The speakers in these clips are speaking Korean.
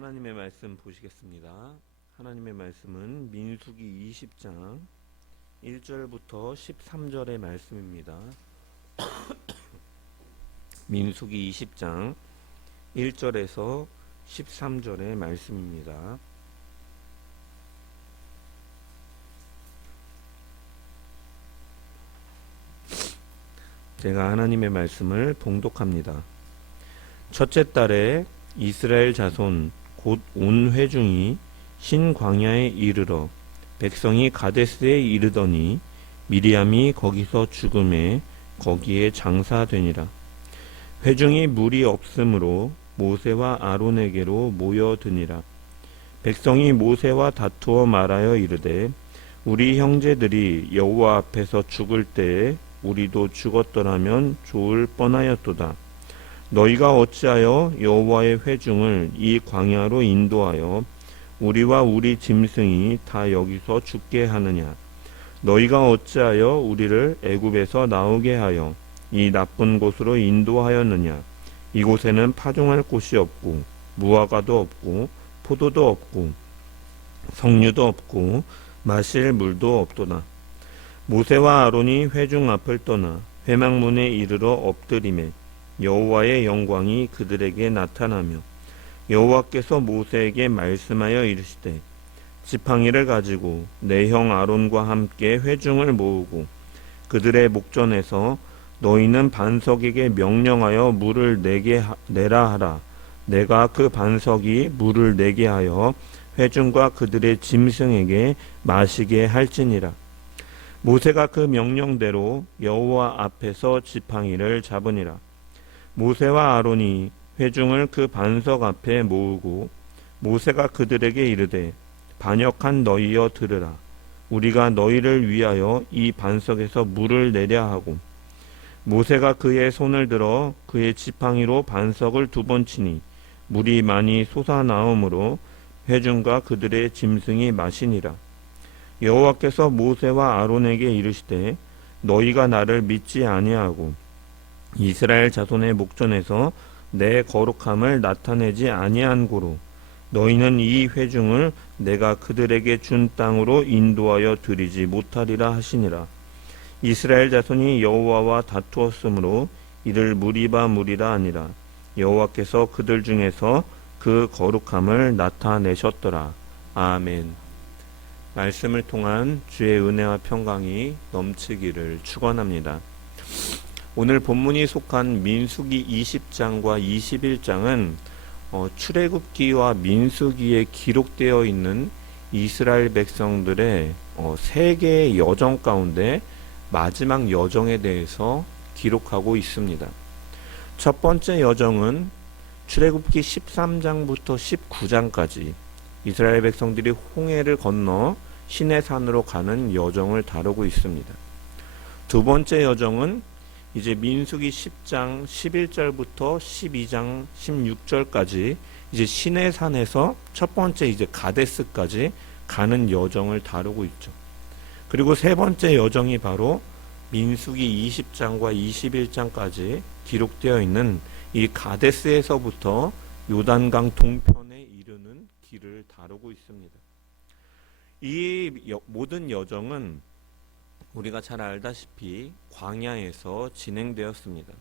하나님의 말씀 보시겠습니다. 하나님의 말씀은 민수기 20장 1절부터 13절의 말씀입니다. 민수기 20장 1절에서 13절의 말씀입니다. 제가 하나님의 말씀을 봉독합니다. 첫째 달에 이스라엘 자손 곧 온 회중이 신광야에 이르러 백성이 가데스에 이르더니 미리암이 거기서 죽음에 거기에 장사되니라. 회중이 물이 없으므로 모세와 아론에게로 모여드니라. 백성이 모세와 다투어 말하여 이르되 우리 형제들이 여호와 앞에서 죽을 때에 우리도 죽었더라면 좋을 뻔하였도다. 너희가 어찌하여 여호와의 회중을 이 광야로 인도하여 우리와 우리 짐승이 다 여기서 죽게 하느냐? 너희가 어찌하여 우리를 애굽에서 나오게 하여 이 나쁜 곳으로 인도하였느냐? 이곳에는 파종할 곳이 없고 무화과도 없고 포도도 없고 석류도 없고 마실 물도 없도다. 모세와 아론이 회중 앞을 떠나 회막문에 이르러 엎드리매 여호와의 영광이 그들에게 나타나며 여호와께서 모세에게 말씀하여 이르시되 지팡이를 가지고 내 형 아론과 함께 회중을 모으고 그들의 목전에서 너희는 반석에게 명령하여 물을 내라 하라. 내가 그 반석이 물을 내게 하여 회중과 그들의 짐승에게 마시게 할지니라. 모세가 그 명령대로 여호와 앞에서 지팡이를 잡으니라. 모세와 아론이 회중을 그 반석 앞에 모으고 모세가 그들에게 이르되 반역한 너희여 들으라. 우리가 너희를 위하여 이 반석에서 물을 내려 하고 모세가 그의 손을 들어 그의 지팡이로 반석을 2번 치니 물이 많이 솟아나오므로 회중과 그들의 짐승이 마시니라. 여호와께서 모세와 아론에게 이르시되 너희가 나를 믿지 아니하고 이스라엘 자손의 목전에서 내 거룩함을 나타내지 아니한 고로 너희는 이 회중을 내가 그들에게 준 땅으로 인도하여 드리지 못하리라 하시니라. 이스라엘 자손이 여호와와 다투었으므로 이를 무리라 아니라 여호와께서 그들 중에서 그 거룩함을 나타내셨더라. 아멘. 말씀을 통한 주의 은혜와 평강이 넘치기를 축원합니다. 오늘 본문이 속한 민수기 20장과 21장은 출애굽기와 민수기에 기록되어 있는 이스라엘 백성들의 세 개의 여정 가운데 마지막 여정에 대해서 기록하고 있습니다. 첫 번째 여정은 출애굽기 13장부터 19장까지 이스라엘 백성들이 홍해를 건너 시내산으로 가는 여정을 다루고 있습니다. 두 번째 여정은 이제 민수기 10장 11절부터 12장 16절까지 이제 시내산에서 첫 번째 이제 가데스까지 가는 여정을 다루고 있죠. 그리고 세 번째 여정이 바로 민수기 20장과 21장까지 기록되어 있는 이 가데스에서부터 요단강 동편에 이르는 길을 다루고 있습니다. 이 모든 여정은 우리가 잘 알다시피 광야에서 진행되었습니다.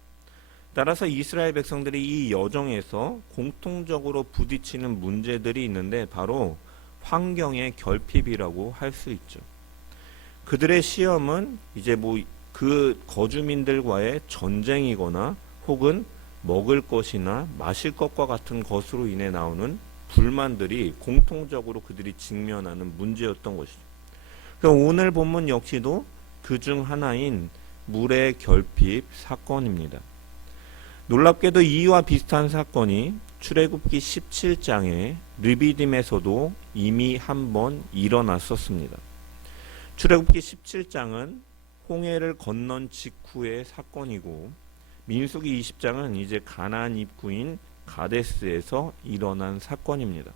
따라서 이스라엘 백성들이 이 여정에서 공통적으로 부딪히는 문제들이 있는데 바로 환경의 결핍이라고 할 수 있죠. 그들의 시험은 이제 그 거주민들과의 전쟁이거나 혹은 먹을 것이나 마실 것과 같은 것으로 인해 나오는 불만들이 공통적으로 그들이 직면하는 문제였던 것이죠. 오늘 본문 역시도 그 중 하나인 물의 결핍 사건입니다. 놀랍게도 이와 비슷한 사건이 출애굽기 17장의 르비딤에서도 이미 한번 일어났었습니다. 출애굽기 17장은 홍해를 건넌 직후의 사건이고 민수기 20장은 이제 가나안 입구인 가데스에서 일어난 사건입니다.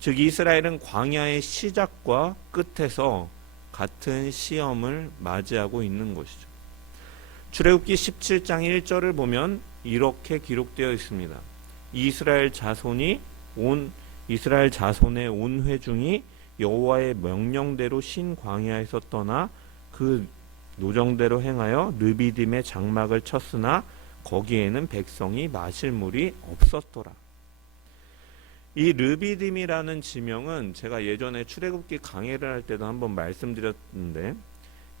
즉 이스라엘은 광야의 시작과 끝에서 같은 시험을 맞이하고 있는 것이죠. 출애굽기 17장 1절을 보면 이렇게 기록되어 있습니다. 이스라엘 자손이 온 이스라엘 자손의 온 회중이 여호와의 명령대로 신 광야에서 떠나 그 노정대로 행하여 르비딤의 장막을 쳤으나 거기에는 백성이 마실 물이 없었더라. 이 르비딤이라는 지명은 제가 예전에 출애굽기 강해를 할 때도 한번 말씀드렸는데,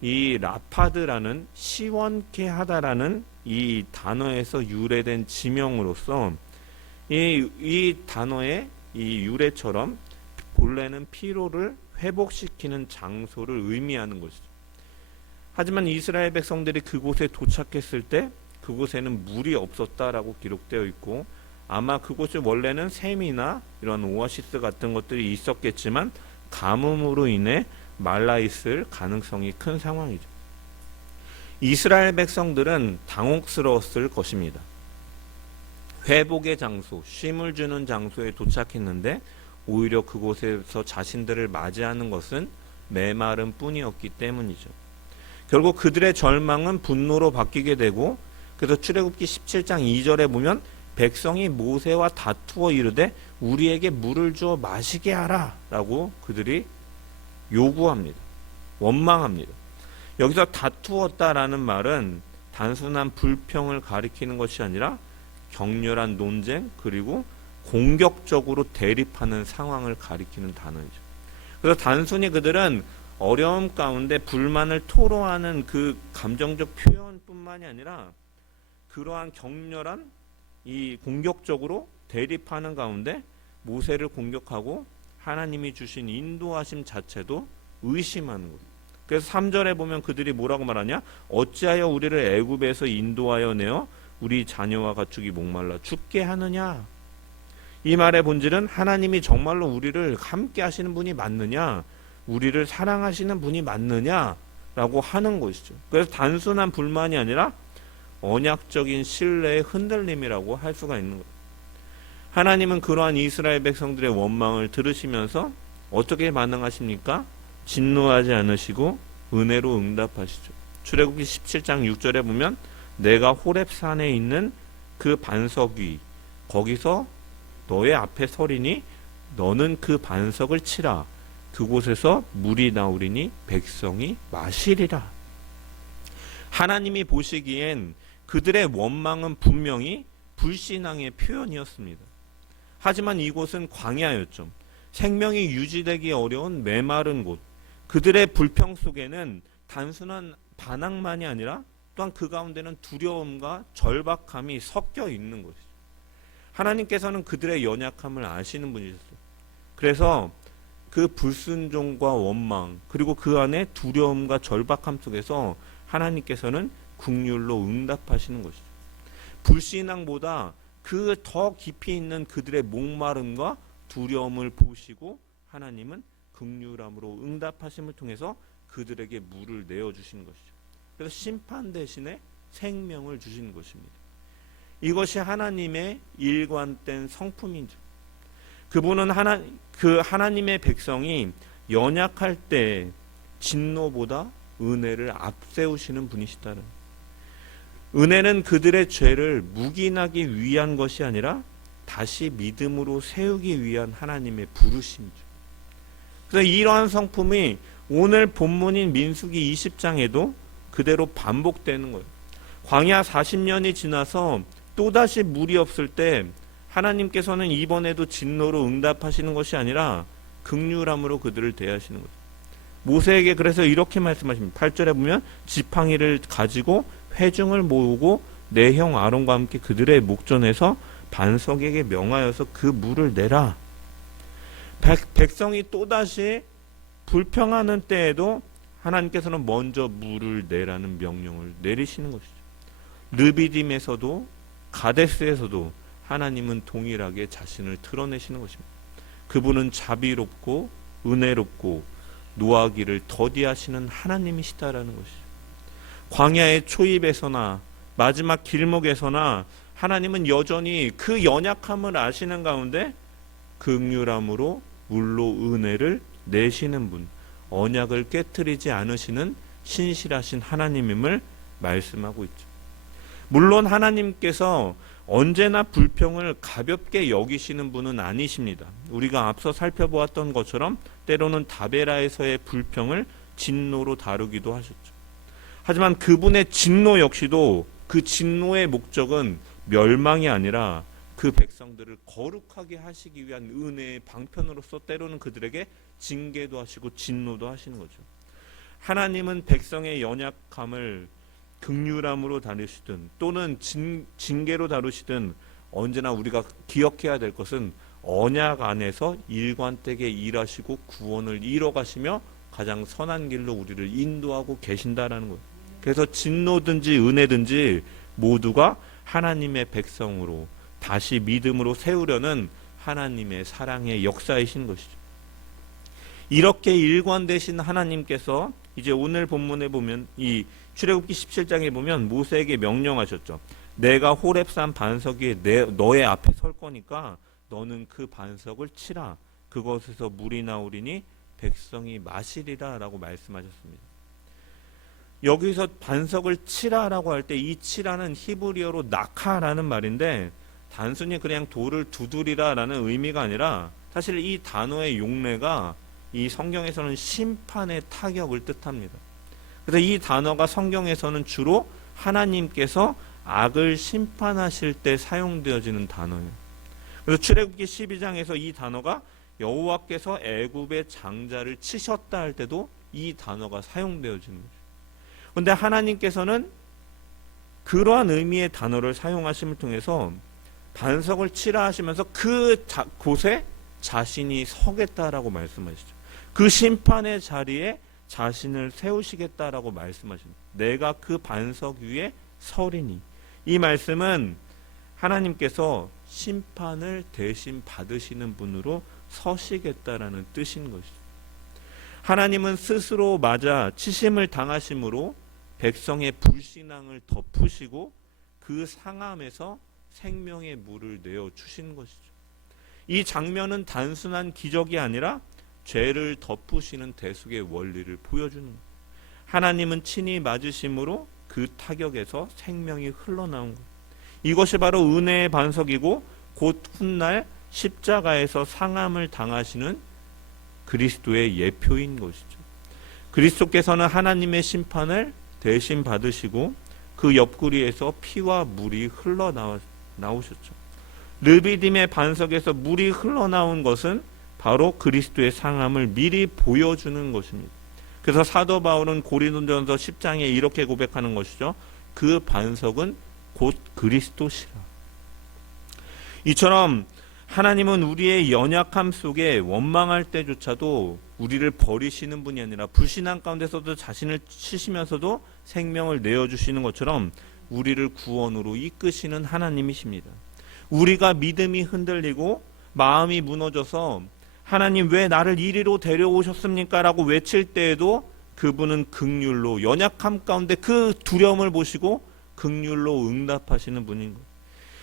이 라파드라는 시원케 하다라는 이 단어에서 유래된 지명으로서 이 단어의 이 유래처럼 본래는 피로를 회복시키는 장소를 의미하는 것이죠. 하지만 이스라엘 백성들이 그곳에 도착했을 때 그곳에는 물이 없었다라고 기록되어 있고, 아마 그곳에 원래는 샘이나 이런 오아시스 같은 것들이 있었겠지만 가뭄으로 인해 말라 있을 가능성이 큰 상황이죠. 이스라엘 백성들은 당혹스러웠을 것입니다. 회복의 장소, 쉼을 주는 장소에 도착했는데 오히려 그곳에서 자신들을 맞이하는 것은 메마름 뿐이었기 때문이죠. 결국 그들의 절망은 분노로 바뀌게 되고, 그래서 출애굽기 17장 2절에 보면 백성이 모세와 다투어 이르되 우리에게 물을 주어 마시게 하라 라고 그들이 요구합니다. 원망합니다. 여기서 다투었다라는 말은 단순한 불평을 가리키는 것이 아니라 격렬한 논쟁, 그리고 공격적으로 대립하는 상황을 가리키는 단어이죠. 그래서 단순히 그들은 어려움 가운데 불만을 토로하는 그 감정적 표현뿐만이 아니라 그러한 격렬한 이 공격적으로 대립하는 가운데 모세를 공격하고 하나님이 주신 인도하심 자체도 의심하는 거예요. 그래서 3절에 보면 그들이 뭐라고 말하냐? 어찌하여 우리를 애굽에서 인도하여 내어 우리 자녀와 가축이 목말라 죽게 하느냐? 이 말의 본질은 하나님이 정말로 우리를 함께 하시는 분이 맞느냐? 우리를 사랑하시는 분이 맞느냐? 라고 하는 것이죠. 그래서 단순한 불만이 아니라 언약적인 신뢰의 흔들림이라고 할 수가 있는 거예요. 하나님은 그러한 이스라엘 백성들의 원망을 들으시면서 어떻게 반응하십니까? 진노하지 않으시고 은혜로 응답하시죠. 출애굽기 17장 6절에 보면 내가 호렙산에 있는 그 반석 위 거기서 너의 앞에 서리니 너는 그 반석을 치라. 그곳에서 물이 나오리니 백성이 마시리라. 하나님이 보시기엔 그들의 원망은 분명히 불신앙의 표현이었습니다. 하지만 이곳은 광야였죠. 생명이 유지되기 어려운 메마른 곳. 그들의 불평 속에는 단순한 반항만이 아니라 또한 그 가운데는 두려움과 절박함이 섞여 있는 것이죠. 하나님께서는 그들의 연약함을 아시는 분이셨어요. 그래서 그 불순종과 원망, 그리고 그 안에 두려움과 절박함 속에서 하나님께서는 긍휼로 응답하시는 것이죠. 불신앙보다 그 더 깊이 있는 그들의 목마름과 두려움을 보시고 하나님은 긍휼함으로 응답하심을 통해서 그들에게 물을 내어주시는 것이죠. 그래서 심판 대신에 생명을 주시는 것입니다. 이것이 하나님의 일관된 성품이죠. 그분은 하나님의 백성이 연약할 때 진노보다 은혜를 앞세우시는 분이시다는. 은혜는 그들의 죄를 묵인하기 위한 것이 아니라 다시 믿음으로 세우기 위한 하나님의 부르심이죠. 그래서 이러한 성품이 오늘 본문인 민수기 20장에도 그대로 반복되는 거예요. 광야 40년이 지나서 또다시 물이 없을 때 하나님께서는 이번에도 진노로 응답하시는 것이 아니라 긍휼함으로 그들을 대하시는 거죠. 모세에게 그래서 이렇게 말씀하십니다. 8절에 보면 지팡이를 가지고 회중을 모으고 내 형 아론과 함께 그들의 목전에서 반석에게 명하여서 그 물을 내라. 백성이 또다시 불평하는 때에도 하나님께서는 먼저 물을 내라는 명령을 내리시는 것이죠. 르비딤에서도 가데스에서도 하나님은 동일하게 자신을 드러내시는 것입니다. 그분은 자비롭고 은혜롭고 노하기를 더디하시는 하나님이시다라는 것이죠. 광야의 초입에서나 마지막 길목에서나 하나님은 여전히 그 연약함을 아시는 가운데 긍휼함으로 물로 은혜를 내시는 분, 언약을 깨트리지 않으시는 신실하신 하나님임을 말씀하고 있죠. 물론 하나님께서 언제나 불평을 가볍게 여기시는 분은 아니십니다. 우리가 앞서 살펴보았던 것처럼 때로는 다베라에서의 불평을 진노로 다루기도 하셨죠. 하지만 그분의 진노 역시도 그 진노의 목적은 멸망이 아니라 그 백성들을 거룩하게 하시기 위한 은혜의 방편으로서 때로는 그들에게 징계도 하시고 진노도 하시는 거죠. 하나님은 백성의 연약함을 긍휼함으로 다루시든 또는 징계로 다루시든 언제나 우리가 기억해야 될 것은 언약 안에서 일관되게 일하시고 구원을 이뤄가시며 가장 선한 길로 우리를 인도하고 계신다라는 거예요. 그래서 진노든지 은혜든지 모두가 하나님의 백성으로 다시 믿음으로 세우려는 하나님의 사랑의 역사이신 것이죠. 이렇게 일관되신 하나님께서 이제 오늘 본문에 보면 이 출애굽기 17장에 보면 모세에게 명령하셨죠. 내가 호렙산 반석 위에 너의 앞에 설 거니까 너는 그 반석을 치라. 그것에서 물이 나오리니 백성이 마시리라 라고 말씀하셨습니다. 여기서 반석을 치라라고 할 때 이 치라는 히브리어로 나카라는 말인데 단순히 그냥 돌을 두드리라라는 의미가 아니라 사실 이 단어의 용례가 이 성경에서는 심판의 타격을 뜻합니다. 그래서 이 단어가 성경에서는 주로 하나님께서 악을 심판하실 때 사용되어지는 단어예요. 그래서 출애굽기 12장에서 이 단어가 여호와께서 애굽의 장자를 치셨다 할 때도 이 단어가 사용되어지는 거죠. 그런데 하나님께서는 그러한 의미의 단어를 사용하심을 통해서 반석을 치라 하시면서 곳에 자신이 서겠다라고 말씀하시죠. 그 심판의 자리에 자신을 세우시겠다라고 말씀하십니다. 내가 그 반석 위에 서리니. 이 말씀은 하나님께서 심판을 대신 받으시는 분으로 서시겠다라는 뜻인 것이죠. 하나님은 스스로 맞아 치심을 당하심으로 백성의 불신앙을 덮으시고 그 상함에서 생명의 물을 내어 주신 것이죠. 이 장면은 단순한 기적이 아니라 죄를 덮으시는 대속의 원리를 보여주는 거예요. 하나님은 친히 맞으심으로 그 타격에서 생명이 흘러나온 거예요. 이것이 바로 은혜의 반석이고 곧 훗날 십자가에서 상함을 당하시는 그리스도의 예표인 것이죠. 그리스도께서는 하나님의 심판을 대신 받으시고 그 옆구리에서 피와 물이 흘러나오셨죠. 르비딤의 반석에서 물이 흘러나온 것은 바로 그리스도의 상함을 미리 보여주는 것입니다. 그래서 사도 바울은 고린도전서 10장에 이렇게 고백하는 것이죠. 그 반석은 곧 그리스도시라. 이처럼 하나님은 우리의 연약함 속에 원망할 때조차도 우리를 버리시는 분이 아니라 불신앙 가운데서도 자신을 치시면서도 생명을 내어주시는 것처럼 우리를 구원으로 이끄시는 하나님이십니다. 우리가 믿음이 흔들리고 마음이 무너져서 하나님 왜 나를 이리로 데려오셨습니까? 라고 외칠 때에도 그분은 긍휼로 연약함 가운데 그 두려움을 보시고 긍휼로 응답하시는 분인 거예요.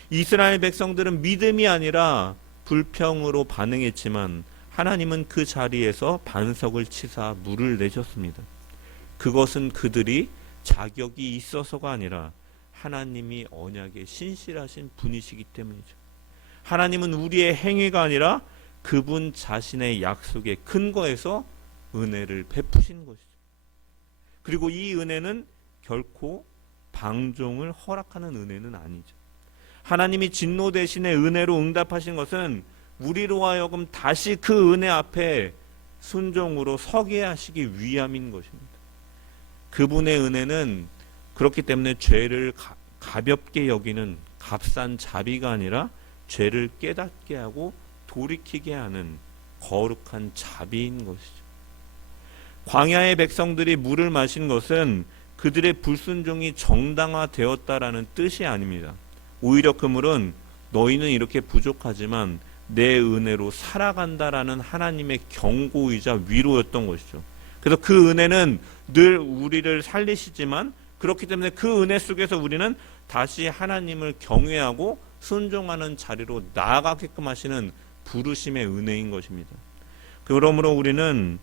이스라엘 백성들은 믿음이 아니라 불평으로 반응했지만 하나님은 그 자리에서 반석을 치사 물을 내셨습니다. 그것은 그들이 자격이 있어서가 아니라 하나님이 언약에 신실하신 분이시기 때문이죠. 하나님은 우리의 행위가 아니라 그분 자신의 약속의 근거에서 은혜를 베푸신 것이죠. 그리고 이 은혜는 결코 방종을 허락하는 은혜는 아니죠. 하나님이 진노 대신에 은혜로 응답하신 것은 우리로 하여금 다시 그 은혜 앞에 순종으로 서게 하시기 위함인 것입니다. 그분의 은혜는 그렇기 때문에 죄를 가볍게 여기는 값싼 자비가 아니라 죄를 깨닫게 하고 돌이키게 하는 거룩한 자비인 것이죠. 광야의 백성들이 물을 마신 것은 그들의 불순종이 정당화되었다라는 뜻이 아닙니다. 오히려 그 물은 너희는 이렇게 부족하지만 내 은혜로 살아간다라는 하나님의 경고이자 위로였던 것이죠. 그래서 그 은혜는 늘 우리를 살리시지만 그렇기 때문에 그 은혜 속에서 우리는 다시 하나님을 경외하고 순종하는 자리로 나아가게끔 하시는 부르심의 은혜인 것입니다. 그러므로 우리는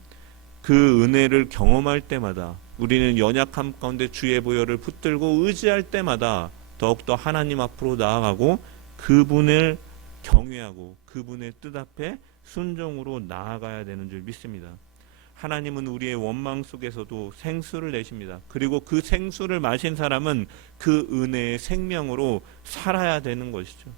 그 은혜를 경험할 때마다 우리는 연약함 가운데 주의 보혈을 붙들고 의지할 때마다 더욱더 하나님 앞으로 나아가고 그분을 경외하고 그분의 뜻 앞에 순종으로 나아가야 되는 줄 믿습니다. 하나님은 우리의 원망 속에서도 생수를 내십니다. 그리고 그 생수를 마신 사람은 그 은혜의 생명으로 살아야 되는 것이죠.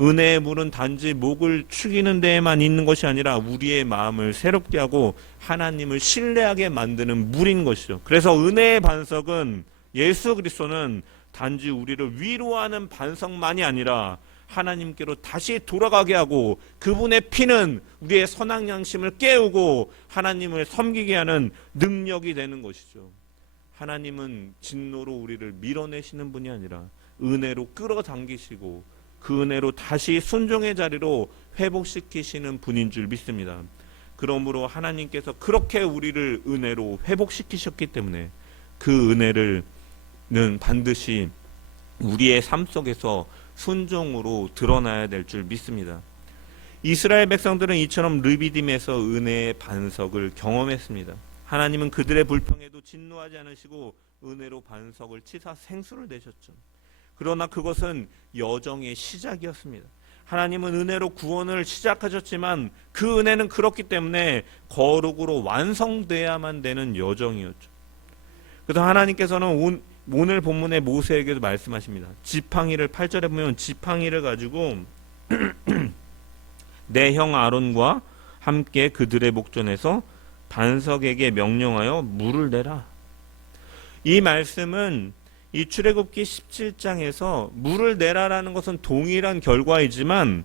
은혜의 물은 단지 목을 축이는 데에만 있는 것이 아니라 우리의 마음을 새롭게 하고 하나님을 신뢰하게 만드는 물인 것이죠. 그래서 은혜의 반석은, 예수 그리스도는 단지 우리를 위로하는 반석만이 아니라 하나님께로 다시 돌아가게 하고, 그분의 피는 우리의 선악 양심을 깨우고 하나님을 섬기게 하는 능력이 되는 것이죠. 하나님은 진노로 우리를 밀어내시는 분이 아니라 은혜로 끌어당기시고 그 은혜로 다시 순종의 자리로 회복시키시는 분인 줄 믿습니다. 그러므로 하나님께서 그렇게 우리를 은혜로 회복시키셨기 때문에 그 은혜를 반드시 우리의 삶 속에서 순종으로 드러나야 될 줄 믿습니다. 이스라엘 백성들은 이처럼 르비딤에서 은혜의 반석을 경험했습니다. 하나님은 그들의 불평에도 진노하지 않으시고 은혜로 반석을 치사 생수를 내셨죠. 그러나 그것은 여정의 시작이었습니다. 하나님은 은혜로 구원을 시작하셨지만 그 은혜는 그렇기 때문에 거룩으로 완성돼야만 되는 여정이었죠. 그래서 하나님께서는 오늘 본문의 모세에게도 말씀하십니다. 지팡이를, 8절에 보면 지팡이를 가지고 내 형 아론과 함께 그들의 목전에서 반석에게 명령하여 물을 내라. 이 말씀은 이 출애굽기 17장에서 물을 내라라는 것은 동일한 결과이지만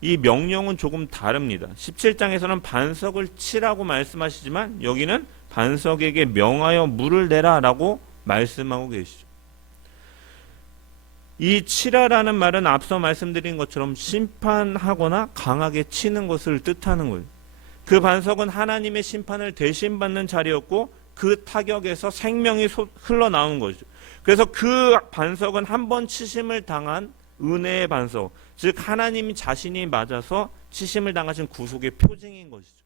이 명령은 조금 다릅니다. 17장에서는 반석을 치라고 말씀하시지만 여기는 반석에게 명하여 물을 내라라고 말씀하고 계시죠. 이 치라라는 말은 앞서 말씀드린 것처럼 심판하거나 강하게 치는 것을 뜻하는 거예요. 그 반석은 하나님의 심판을 대신 받는 자리였고 그 타격에서 생명이 흘러나온 것이죠. 그래서 그 반석은 한 번 치심을 당한 은혜의 반석, 즉 하나님 자신이 맞아서 치심을 당하신 구속의 표징인 것이죠.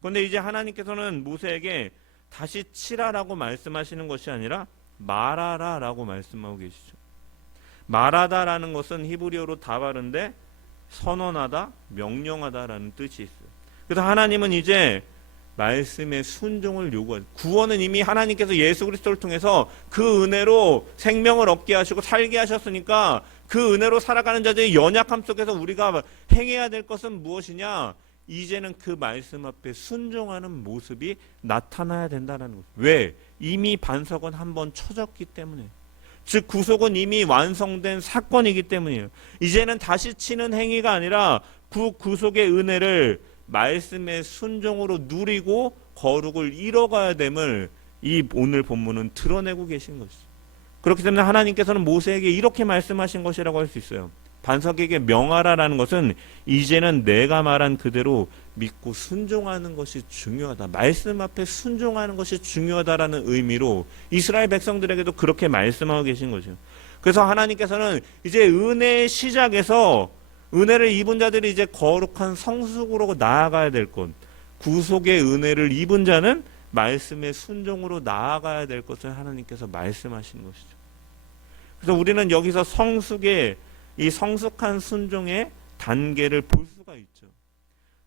그런데 이제 하나님께서는 모세에게 다시 치라라고 말씀하시는 것이 아니라 말하라라고 말씀하고 계시죠. 말하다라는 것은 히브리어로 다바른데 선언하다, 명령하다라는 뜻이 있어요. 그래서 하나님은 이제 말씀의 순종을 요구하죠. 구원은 이미 하나님께서 예수 그리스도를 통해서 그 은혜로 생명을 얻게 하시고 살게 하셨으니까 그 은혜로 살아가는 자들의 연약함 속에서 우리가 행해야 될 것은 무엇이냐? 이제는 그 말씀 앞에 순종하는 모습이 나타나야 된다는 거죠. 왜? 이미 반석은 한번 쳐졌기 때문에. 즉 구속은 이미 완성된 사건이기 때문이에요. 이제는 다시 치는 행위가 아니라 그 구속의 은혜를 말씀의 순종으로 누리고 거룩을 이뤄가야 됨을 이 오늘 본문은 드러내고 계신 것이죠. 그렇기 때문에 하나님께서는 모세에게 이렇게 말씀하신 것이라고 할 수 있어요. 반석에게 명하라라는 것은 이제는 내가 말한 그대로 믿고 순종하는 것이 중요하다. 말씀 앞에 순종하는 것이 중요하다라는 의미로 이스라엘 백성들에게도 그렇게 말씀하고 계신 거죠. 그래서 하나님께서는 이제 은혜의 시작에서 은혜를 입은 자들이 이제 거룩한 성숙으로 나아가야 될 것, 구속의 은혜를 입은 자는 말씀의 순종으로 나아가야 될 것을 하나님께서 말씀하시는 것이죠. 그래서 우리는 여기서 성숙의 이 성숙한 순종의 단계를 볼 수가 있죠.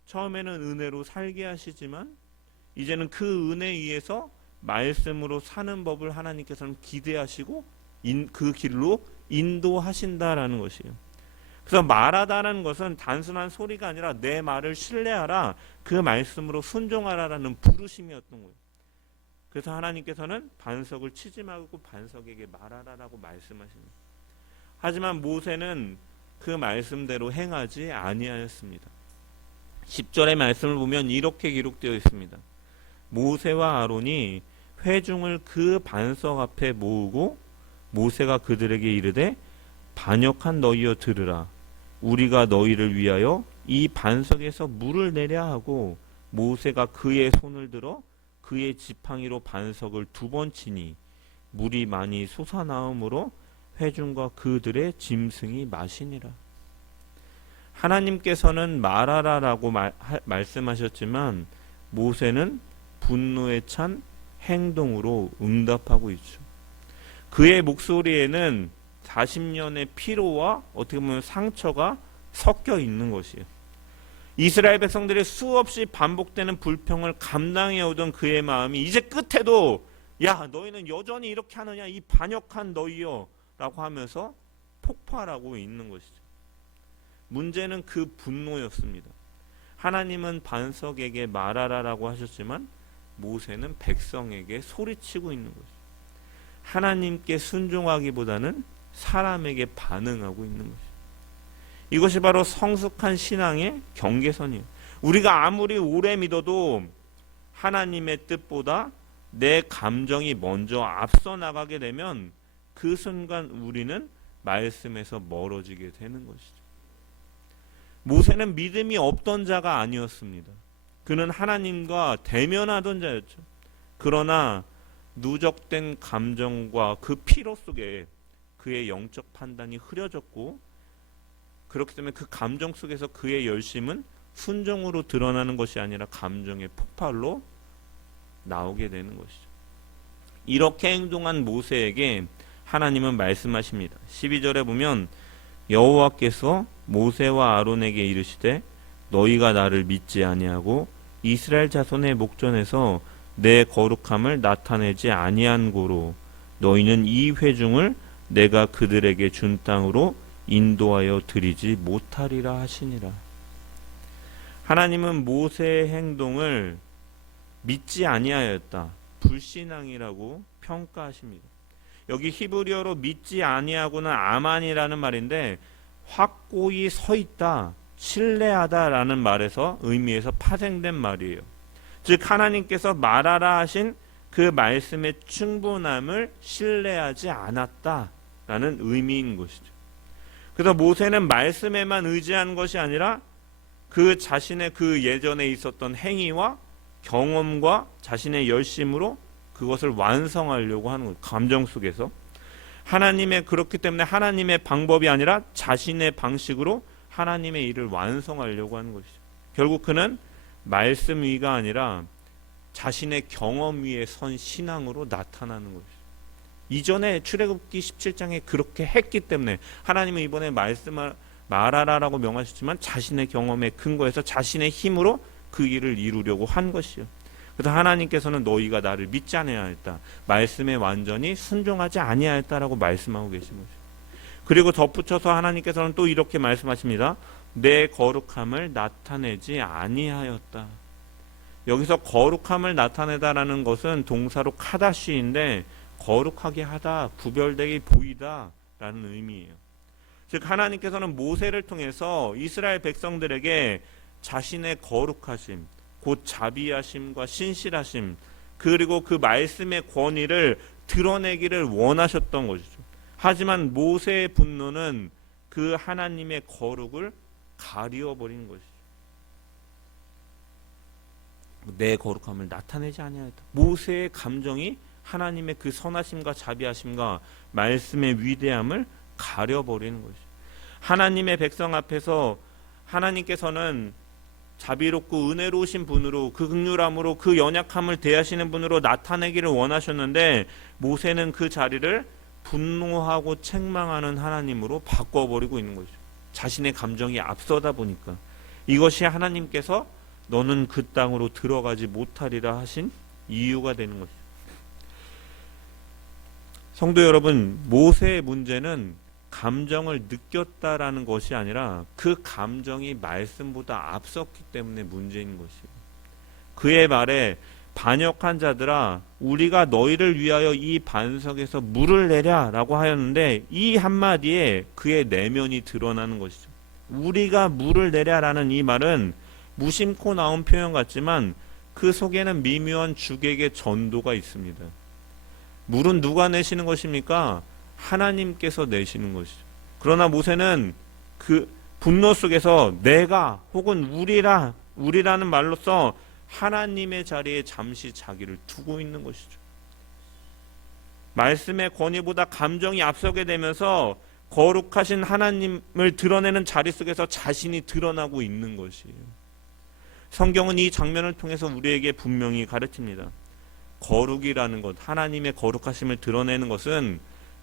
처음에는 은혜로 살게 하시지만 이제는 그 은혜에 의해서 말씀으로 사는 법을 하나님께서는 기대하시고 그 길로 인도하신다라는 것이에요. 그래서 말하다라는 것은 단순한 소리가 아니라 내 말을 신뢰하라, 그 말씀으로 순종하라라는 부르심이었던 거예요. 그래서 하나님께서는 반석을 치지 말고 반석에게 말하라라고 말씀하시는 거예요. 하지만 모세는 그 말씀대로 행하지 아니하였습니다. 10절의 말씀을 보면 이렇게 기록되어 있습니다. 모세와 아론이 회중을 그 반석 앞에 모으고 모세가 그들에게 이르되 반역한 너희여 들으라. 우리가 너희를 위하여 이 반석에서 물을 내려 하고 모세가 그의 손을 들어 그의 지팡이로 반석을 2번 치니 물이 많이 솟아나오므로 회중과 그들의 짐승이 마시니라. 하나님께서는 말하라라고 말씀하셨지만 모세는 분노에 찬 행동으로 응답하고 있죠. 그의 목소리에는 40년의 피로와 어떻게 보면 상처가 섞여 있는 것이에요. 이스라엘 백성들의 수없이 반복되는 불평을 감당해 오던 그의 마음이 이제 끝에도 야 너희는 여전히 이렇게 하느냐 이 반역한 너희여 라고 하면서 폭발하고 있는 것이죠. 문제는 그 분노였습니다. 하나님은 반석에게 말하라라고 하셨지만 모세는 백성에게 소리치고 있는 것이죠. 하나님께 순종하기보다는 사람에게 반응하고 있는 것이죠. 이것이 바로 성숙한 신앙의 경계선이에요. 우리가 아무리 오래 믿어도 하나님의 뜻보다 내 감정이 먼저 앞서 나가게 되면 그 순간 우리는 말씀에서 멀어지게 되는 것이죠. 모세는 믿음이 없던 자가 아니었습니다. 그는 하나님과 대면하던 자였죠. 그러나 누적된 감정과 그 피로 속에 그의 영적 판단이 흐려졌고 그렇기 때문에 그 감정 속에서 그의 열심은 순종으로 드러나는 것이 아니라 감정의 폭발로 나오게 되는 것이죠. 이렇게 행동한 모세에게 하나님은 말씀하십니다. 12절에 보면 여호와께서 모세와 아론에게 이르시되 너희가 나를 믿지 아니하고 이스라엘 자손의 목전에서 내 거룩함을 나타내지 아니한 고로 너희는 이 회중을 내가 그들에게 준 땅으로 인도하여 드리지 못하리라 하시니라. 하나님은 모세의 행동을 믿지 아니하였다, 불신앙이라고 평가하십니다. 여기 히브리어로 믿지 아니하고는 아만이라는 말인데 확고히 서 있다, 신뢰하다라는 말에서 의미에서 파생된 말이에요. 즉 하나님께서 말하라 하신 그 말씀의 충분함을 신뢰하지 않았다라는 의미인 것이죠. 그래서 모세는 말씀에만 의지한 것이 아니라 그 자신의 그 예전에 있었던 행위와 경험과 자신의 열심으로 그것을 완성하려고 하는 거예요. 감정 속에서 하나님의, 그렇기 때문에 하나님의 방법이 아니라 자신의 방식으로 하나님의 일을 완성하려고 하는 것이죠. 결국 그는 말씀 위가 아니라 자신의 경험 위에 선 신앙으로 나타나는 것이죠. 이전에 출애굽기 17장에 그렇게 했기 때문에 하나님은 이번에 말씀을 말하라라고 명하셨지만 자신의 경험에 근거해서 자신의 힘으로 그 일을 이루려고 한 것이요. 그래서 하나님께서는 너희가 나를 믿지 아니하였다, 말씀에 완전히 순종하지 아니하였다라고 말씀하고 계신 거죠. 그리고 덧붙여서 하나님께서는 또 이렇게 말씀하십니다. 내 거룩함을 나타내지 아니하였다. 여기서 거룩함을 나타내다라는 것은 동사로 카다시인데 거룩하게 하다, 구별되게 보이다 라는 의미예요. 즉 하나님께서는 모세를 통해서 이스라엘 백성들에게 자신의 거룩하심, 곧 자비하심과 신실하심, 그리고 그 말씀의 권위를 드러내기를 원하셨던 것이죠. 하지만 모세의 분노는 그 하나님의 거룩을 가리워버린 것이죠. 내 거룩함을 나타내지 아니하였다. 모세의 감정이 하나님의 그 선하심과 자비하심과 말씀의 위대함을 가려버리는 것이죠. 하나님의 백성 앞에서 하나님께서는 자비롭고 은혜로우신 분으로, 그 긍휼함으로 그 연약함을 대하시는 분으로 나타내기를 원하셨는데 모세는 그 자리를 분노하고 책망하는 하나님으로 바꿔버리고 있는 거죠. 자신의 감정이 앞서다 보니까. 이것이 하나님께서 너는 그 땅으로 들어가지 못하리라 하신 이유가 되는 것이죠. 성도 여러분, 모세의 문제는 감정을 느꼈다라는 것이 아니라 그 감정이 말씀보다 앞섰기 때문에 문제인 것이에요. 그의 말에 반역한 자들아 우리가 너희를 위하여 이 반석에서 물을 내랴 라고 하였는데 이 한마디에 그의 내면이 드러나는 것이죠. 우리가 물을 내랴 라는 이 말은 무심코 나온 표현 같지만 그 속에는 미묘한 주객의 전도가 있습니다. 물은 누가 내시는 것입니까? 하나님께서 내시는 것이죠. 그러나 모세는 그 분노 속에서 내가 혹은 우리라는 말로써 하나님의 자리에 잠시 자기를 두고 있는 것이죠. 말씀의 권위보다 감정이 앞서게 되면서 거룩하신 하나님을 드러내는 자리 속에서 자신이 드러나고 있는 것이에요. 성경은 이 장면을 통해서 우리에게 분명히 가르칩니다. 거룩이라는 것, 하나님의 거룩하심을 드러내는 것은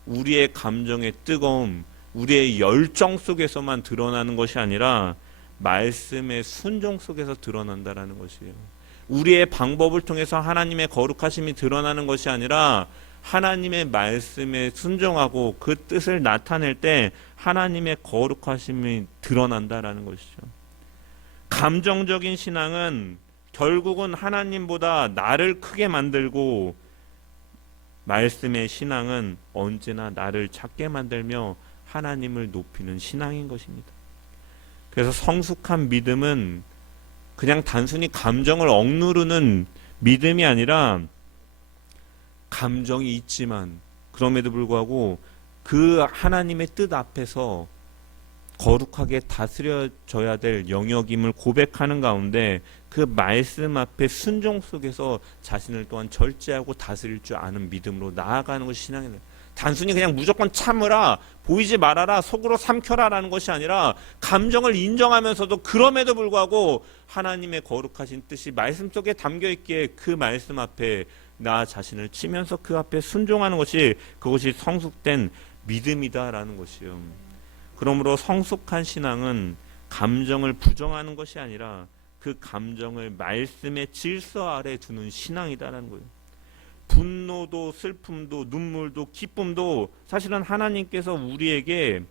우리의 감정의 뜨거움, 우리의 열정 속에서만 드러나는 것이 아니라 말씀의 순종 속에서 드러난다라는 것이에요. 우리의 방법을 통해서 하나님의 거룩하심이 드러나는 것이 아니라 하나님의 말씀에 순종하고 그 뜻을 나타낼 때 하나님의 거룩하심이 드러난다라는 것이죠. 감정적인 신앙은 결국은 하나님보다 나를 크게 만들고, 말씀의 신앙은 언제나 나를 작게 만들며 하나님을 높이는 신앙인 것입니다. 그래서 성숙한 믿음은 그냥 단순히 감정을 억누르는 믿음이 아니라, 감정이 있지만 그럼에도 불구하고 그 하나님의 뜻 앞에서 거룩하게 다스려져야 될 영역임을 고백하는 가운데 그 말씀 앞에 순종 속에서 자신을 또한 절제하고 다스릴 줄 아는 믿음으로 나아가는 것이 신앙이에요. 단순히 그냥 무조건 참으라, 보이지 말아라, 속으로 삼켜라라는 것이 아니라 감정을 인정하면서도 그럼에도 불구하고 하나님의 거룩하신 뜻이 말씀 속에 담겨 있기에 그 말씀 앞에 나 자신을 치면서 그 앞에 순종하는 것이, 그것이 성숙된 믿음이다라는 것이요. 그러므로 성숙한 신앙은 감정을 부정하는 것이 아니라 그 감정을 말씀의 질서 아래 두는 신앙이다라는 거예요. 분노도 슬픔도 눈물도 기쁨도 사실은 하나님께서 우리에게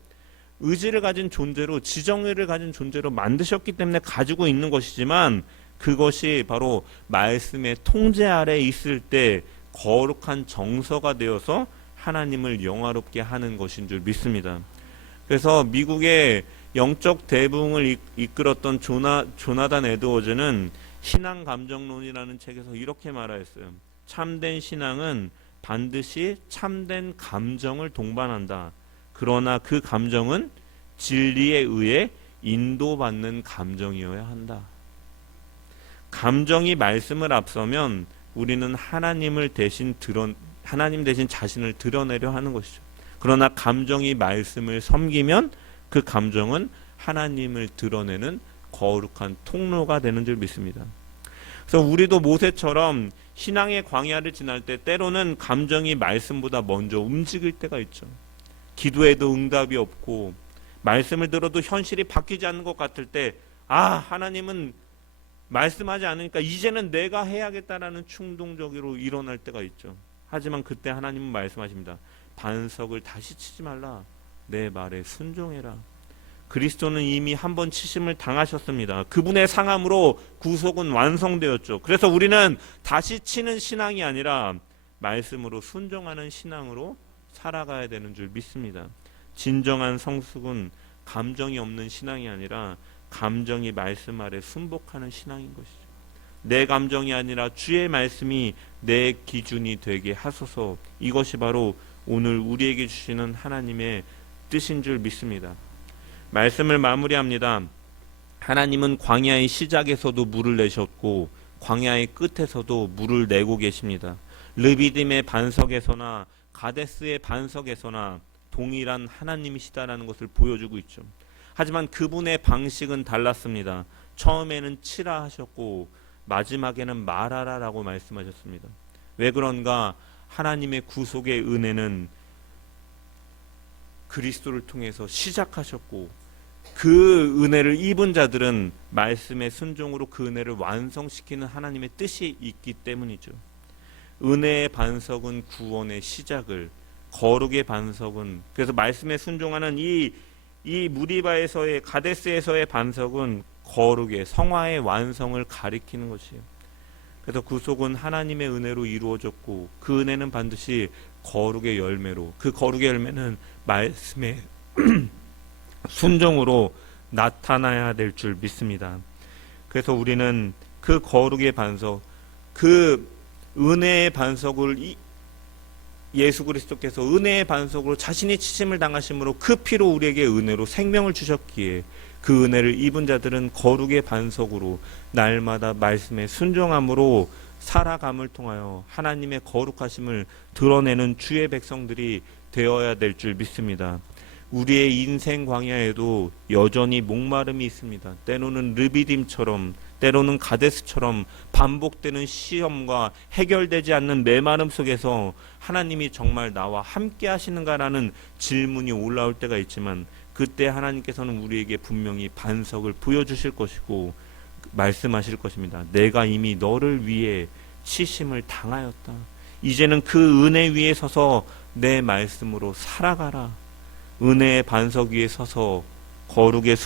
의지를 가진 존재로, 지정의를 가진 존재로 만드셨기 때문에 가지고 있는 것이지만, 그것이 바로 말씀의 통제 아래 있을 때 거룩한 정서가 되어서 하나님을 영화롭게 하는 것인 줄 믿습니다. 그래서 미국의 영적 대붕을 이끌었던 조나단 에드워즈는 신앙 감정론이라는 책에서 이렇게 말하였어요. 참된 신앙은 반드시 참된 감정을 동반한다. 그러나 그 감정은 진리에 의해 인도받는 감정이어야 한다. 감정이 말씀을 앞서면 우리는 하나님 대신 자신을 드러내려 하는 것이죠. 그러나 감정이 말씀을 섬기면 그 감정은 하나님을 드러내는 거룩한 통로가 되는 줄 믿습니다. 그래서 우리도 모세처럼 신앙의 광야를 지날 때 때로는 감정이 말씀보다 먼저 움직일 때가 있죠. 기도해도 응답이 없고 말씀을 들어도 현실이 바뀌지 않는 것 같을 때, 하나님은 말씀하지 않으니까 이제는 내가 해야겠다라는 충동적으로 일어날 때가 있죠. 하지만 그때 하나님은 말씀하십니다. 반석을 다시 치지 말라. 내 말에 순종해라. 그리스도는 이미 한 번 치심을 당하셨습니다. 그분의 상함으로 구속은 완성되었죠. 그래서 우리는 다시 치는 신앙이 아니라 말씀으로 순종하는 신앙으로 살아가야 되는 줄 믿습니다. 진정한 성숙은 감정이 없는 신앙이 아니라 감정이 말씀 아래 순복하는 신앙인 것이죠. 내 감정이 아니라 주의 말씀이 내 기준이 되게 하소서. 이것이 바로 오늘 우리에게 주시는 하나님의 뜻인 줄 믿습니다. 말씀을 마무리합니다. 하나님은 광야의 시작에서도 물을 내셨고 광야의 끝에서도 물을 내고 계십니다. 르비딤의 반석에서나 가데스의 반석에서나 동일한 하나님이시다라는 것을 보여주고 있죠. 하지만 그분의 방식은 달랐습니다. 처음에는 치라 하셨고 마지막에는 말하라라고 말씀하셨습니다. 왜 그런가? 하나님의 구속의 은혜는 그리스도를 통해서 시작하셨고 그 은혜를 입은 자들은 말씀의 순종으로 그 은혜를 완성시키는 하나님의 뜻이 있기 때문이죠. 은혜의 반석은 구원의 시작을, 거룩의 반석은, 그래서 말씀에 순종하는 이 무리바에서의, 가데스에서의 반석은 거룩의, 성화의 완성을 가리키는 것이에요. 그래서 구속은 하나님의 은혜로 이루어졌고 그 은혜는 반드시 거룩의 열매로, 그 거룩의 열매는 말씀의 순종으로 나타나야 될 줄 믿습니다. 그래서 우리는 그 거룩의 반석, 그 은혜의 반석을 예수 그리스도께서 은혜의 반석으로 자신이 치심을 당하심으로 그 피로 우리에게 은혜로 생명을 주셨기에 그 은혜를 입은 자들은 거룩의 반석으로 날마다 말씀에 순종함으로 살아감을 통하여 하나님의 거룩하심을 드러내는 주의 백성들이 되어야 될 줄 믿습니다. 우리의 인생 광야에도 여전히 목마름이 있습니다. 때로는 르비딤처럼 때로는 가데스처럼 반복되는 시험과 해결되지 않는 메마름 속에서 하나님이 정말 나와 함께 하시는가라는 질문이 올라올 때가 있지만, 그때 하나님께서는 우리에게 분명히 반석을 보여주실 것이고 말씀하실 것입니다. 내가 이미 너를 위해 치심을 당하였다. 이제는 그 은혜 위에 서서 내 말씀으로 살아가라. 은혜의 반석 위에 서서 거룩한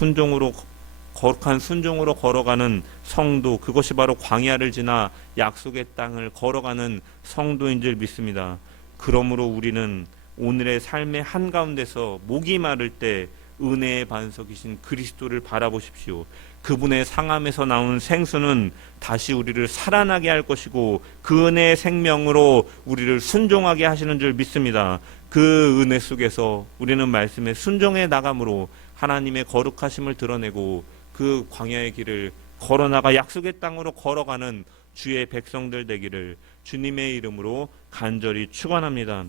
순종으로 걸어가는 성도, 그것이 바로 광야를 지나 약속의 땅을 걸어가는 성도인 줄 믿습니다. 그러므로 우리는 오늘의 삶의 한가운데서 목이 마를 때 은혜의 반석이신 그리스도를 바라보십시오. 그분의 상함에서 나오는 생수는 다시 우리를 살아나게 할 것이고 그 은혜의 생명으로 우리를 순종하게 하시는 줄 믿습니다. 그 은혜 속에서 우리는 말씀에 순종해 나감으로 하나님의 거룩하심을 드러내고 그 광야의 길을 걸어나가 약속의 땅으로 걸어가는 주의 백성들 되기를 주님의 이름으로 간절히 축원합니다.